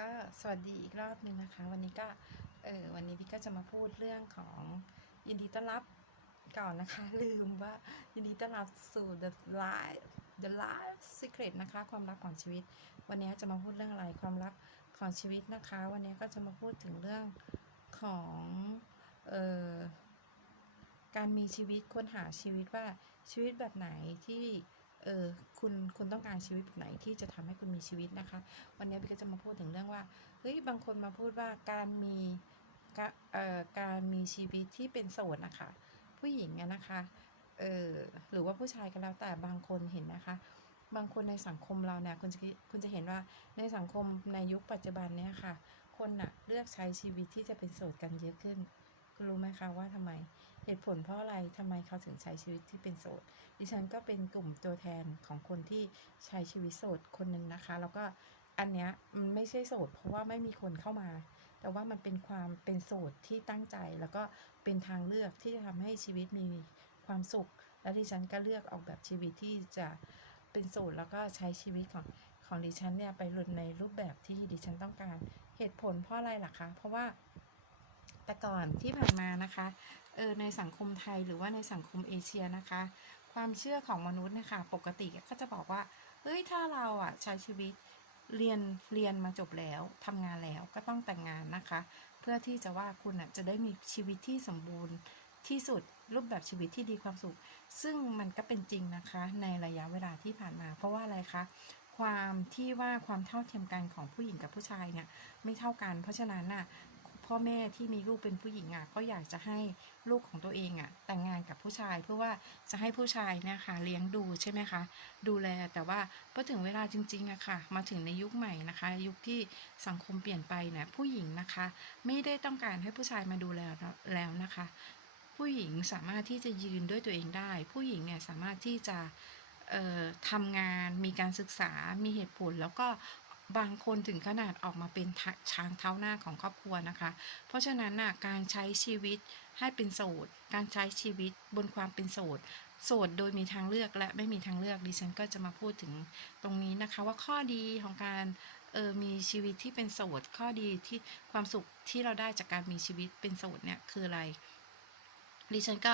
ก็สวัสดีอีกรอบหนึ่งนะคะ วันนี้ก็เออวันนี้พี่ก็จะมาพูดเรื่องของยินดีต้อนรับก่อนนะคะ ลืมว่ายินดีต้อนรับสู่ the life the life secret นะคะ ความรักของชีวิต วันนี้จะมาพูดเรื่องอะไรความรักของชีวิตนะคะ วันนี้ก็จะมาพูดถึงเรื่องของเออการมีชีวิตค้นหาชีวิตว่าชีวิตแบบไหนที่ เออคุณคุณต้องการชีวิตแบบไหนที่จะทำให้คุณมีชีวิตนะคะ วันนี้พี่ก็จะมาพูดถึงเรื่องว่าเฮ้ยบางคนมาพูดว่าการมีกะเอ่อการมีชีวิตที่เป็นโสดนะคะผู้หญิงอะนะคะเออหรือว่าผู้ชายก็แล้วแต่บางคนเห็นนะคะ บางคนในสังคมเราเนี่ยคุณจะคุณจะเห็นว่าในสังคมในยุคปัจจุบันเนี่ยค่ะ คนน่ะเลือกใช้ชีวิตที่จะเป็นโสดกันเยอะขึ้นรู้ไหมคะว่าทำไม เหตุผลเพราะอะไรทำไมเขาถึงใช้ชีวิตที่เป็นโสด ดิฉันก็เป็นกลุ่มตัวแทนของคนที่ใช้ชีวิตโสดคนหนึ่งนะคะ แล้วก็อันเนี้ยมันไม่ใช่โสด เพราะว่าไม่มีคนเข้ามา แต่ว่ามันเป็นความเป็นโสดที่ตั้งใจ แล้วก็เป็นทางเลือกที่จะทำให้ชีวิตมีความสุข และดิฉันก็เลือกออกแบบชีวิตที่จะเป็นโสดแล้วก็ใช้ชีวิตของของดิฉันเนี่ยไปในรูปแบบที่ดิฉันต้องการ เหตุผลเพราะอะไรล่ะคะ เพราะว่าแต่ก่อนที่ผ่านมานะคะ เออในสังคมไทยหรือว่าในสังคมเอเชียนะคะ ความเชื่อของมนุษย์เนะคะปกติก็จะบอกว่าเฮ้ยถ้าเราอะใช้ชีวิตเรียนเรียนมาจบแล้วทำงานแล้วก็ต้องแต่งงานนะคะ เพื่อที่จะว่าคุณอะจะได้มีชีวิตที่สมบูรณ์ที่สุดรูปแบบชีวิตที่ดีความสุข ซึ่งมันก็เป็นจริงนะคะ ในระยะเวลาที่ผ่านมา เพราะว่าอะไรคะความที่ว่าความเท่าเทียมกันของผู้หญิงกับผู้ชายเนี่ยไม่เท่ากัน เพราะฉะนั้นน่ะ พ่อแม่ที่มีลูกเป็นผู้หญิงอะก็อยากจะให้ลูกของตัวเองอะแต่งงานกับผู้ชายเพื่อว่าจะให้ผู้ชายเนี่ยค่ะเลี้ยงดูใช่ไหมคะดูแลแต่ว่าพอถึงเวลาจริงๆอะค่ะมาถึงในยุคใหม่นะคะ ยุคที่สังคมเปลี่ยนไปเนี่ยผู้หญิงนะคะ ไม่ได้ต้องการให้ผู้ชายมาดูแลแล้วนะคะ ผู้หญิงสามารถที่จะยืนด้วยตัวเองได้ ผู้หญิงเนี่ยสามารถที่จะทำงานมีการศึกษามีเหตุผล แล้วก็ บางคนถึงขนาดออกมาเป็นช้างเท้าหน้าของครอบครัวนะคะ เพราะฉะนั้นนะการใช้ชีวิตให้เป็นโสด การใช้ชีวิตบนความเป็นโสด โสดโดยมีทางเลือกและไม่มีทางเลือกดิฉันก็จะมาพูดถึงตรงนี้นะคะ ว่าข้อดีของการเออมีชีวิตที่เป็นโสด ข้อดีที่ความสุขที่เราได้จากการมีชีวิตเป็นโสดเนี่ยคืออะไร ดิฉันก็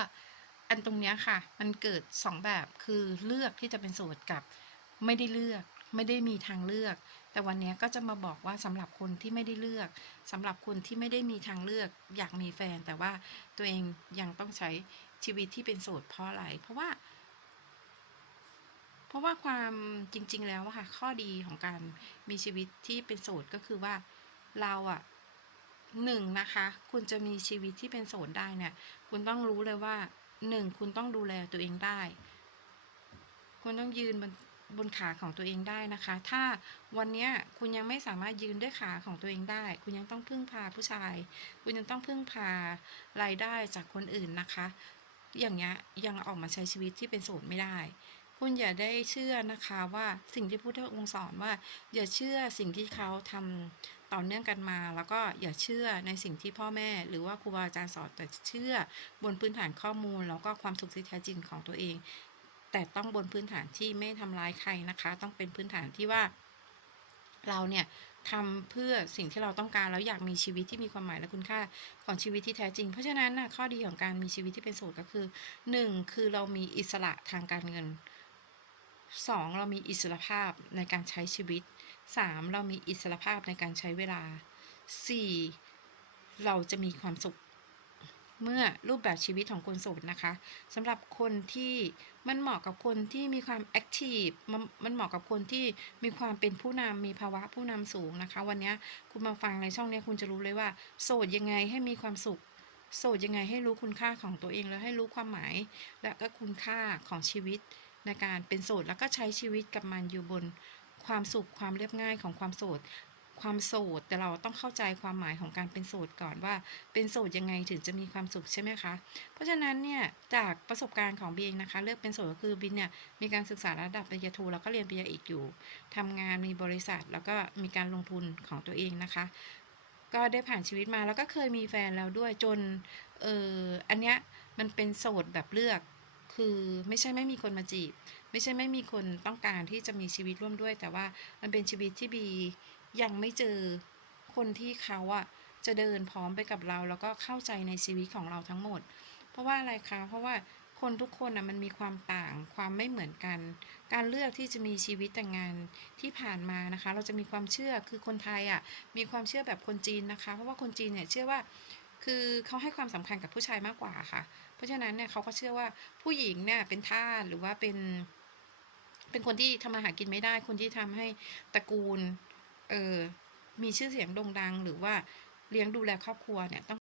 อันตรงเนี้ยค่ะ มันเกิดสองแบบคือเลือกที่จะเป็นโสดกับไม่ได้เลือก ไม่ได้มีทางเลือก แต่วันนี้ก็จะมาบอกว่าสำหรับคนที่ไม่ได้เลือกสำหรับคนที่ไม่ได้มีทางเลือก อยากมีแฟน แต่ว่าตัวเองยังต้องใช้ชีวิตที่เป็นโสดเพราะอะไร เพราะว่า เพราะว่าความจริง ๆ แล้วค่ะ ข้อดีของการมีชีวิตที่เป็นโสดก็คือว่าเราอะหนึ่งนะคะ คุณจะมีชีวิตที่เป็นโสดได้เนี่ย คุณต้องรู้เลยว่าหนึ่งคุณต้องดูแลตัวเองได้ คุณต้องยืนบน บนขาของตัวเองได้นะคะ ถ้าวันนี้คุณยังไม่สามารถยืนด้วยขาของตัวเองได้ คุณยังต้องพึ่งพาผู้ชาย คุณยังต้องพึ่งพารายได้จากคนอื่นนะคะ อย่างเงี้ยยังออกมาใช้ชีวิตที่เป็นโสดไม่ได้ คุณอย่าได้เชื่อนะคะว่าสิ่งที่พุทธองค์สอนว่า อย่าเชื่อสิ่งที่เขาทำต่อเนื่องกันมาแล้วก็อย่าเชื่อในสิ่งที่พ่อแม่ หรือว่าครูบาอาจารย์สอนแต่เชื่อบนพื้นฐานข้อมูล แล้วก็ความสุขที่แท้จริงของตัวเอง แต่ต้องบนพื้นฐานที่ไม่ทำร้ายใครนะคะ ต้องเป็นพื้นฐานที่ว่า เราเนี่ยทำเพื่อสิ่งที่เราต้องการแล้วอยากมีชีวิตที่มีความหมายและคุณค่าของชีวิตที่แท้จริง เพราะฉะนั้นนะข้อดีของการมีชีวิตที่เป็นโสดก็คือหนึ่งคือเรามีอิสระทางการเงินสองเรามีอิสระภาพในการใช้ชีวิตสามเรามีอิสระภาพในการใช้เวลาสี่เราจะมีความสุข เมื่อรูปแบบชีวิตของคนโสดนะคะสำหรับคนที่มันเหมาะกับคนที่มีความแอคทีฟมันมันเหมาะกับคนที่มีความเป็นผู้นำมีภาวะผู้นำสูงนะคะ วันนี้คุณมาฟังในช่องนี้คุณจะรู้เลยว่า โสดยังไงให้มีความสุขโสดยังไงให้รู้คุณค่าของตัวเองแล้วให้รู้ความหมาย และก็คุณค่าของชีวิตในการเป็นโสดแล้วก็ใช้ชีวิตกับมันอยู่บนความสุขความเรียบง่ายของความโสด ความโสดแต่เราต้องเข้าใจความหมายของการเป็นโสดก่อนว่า เป็นโสดยังไงถึงจะมีความสุขใช่ไหมคะ เพราะฉะนั้นเนี่ยจากประสบการณ์ของบีเองนะคะ เลือกเป็นโสดก็คือบินเนี่ยมีการศึกษาระดับปริญญาโทแล้วก็เรียนปริญญาเอกอยู่ทำงานมีบริษัทแล้วก็มีการลงทุนของตัวเองนะคะ ก็ได้ผ่านชีวิตมาแล้วก็เคยมีแฟนแล้วด้วยจนเอออันเนี้ยมันเป็นโสดแบบเลือกคือไม่ใช่ไม่มีคนมาจีบ ไม่ใช่ไม่มีคนต้องการที่จะมีชีวิตร่วมด้วย แต่ว่ามันเป็นชีวิตที่บี ยังไม่เจอคนที่เขาอะจะเดินพร้อมไปกับเรา แล้วก็เข้าใจในชีวิตของเราทั้งหมด เพราะว่าอะไรคะ เพราะว่าคนทุกคนอะมันมีความต่างความไม่เหมือนกัน การเลือกที่จะมีชีวิตแต่งงานที่ผ่านมานะคะ เราจะมีความเชื่อคือคนไทยอะมีความเชื่อแบบคนจีนนะคะ เพราะว่าคนจีนเนี่ยเชื่อว่าคือเขาให้ความสำคัญกับผู้ชายมากกว่าค่ะ เพราะฉะนั้นเนี่ยเขาก็เชื่อว่าผู้หญิงเนี่ยเป็นทาสหรือว่าเป็น เป็นคนที่ทำมาหากินไม่ได้ คนที่ทำให้ตระกูล เออมีชื่อเสียงโด่งดังหรือว่าเลี้ยงดูแลครอบครัวเนี่ยต้อง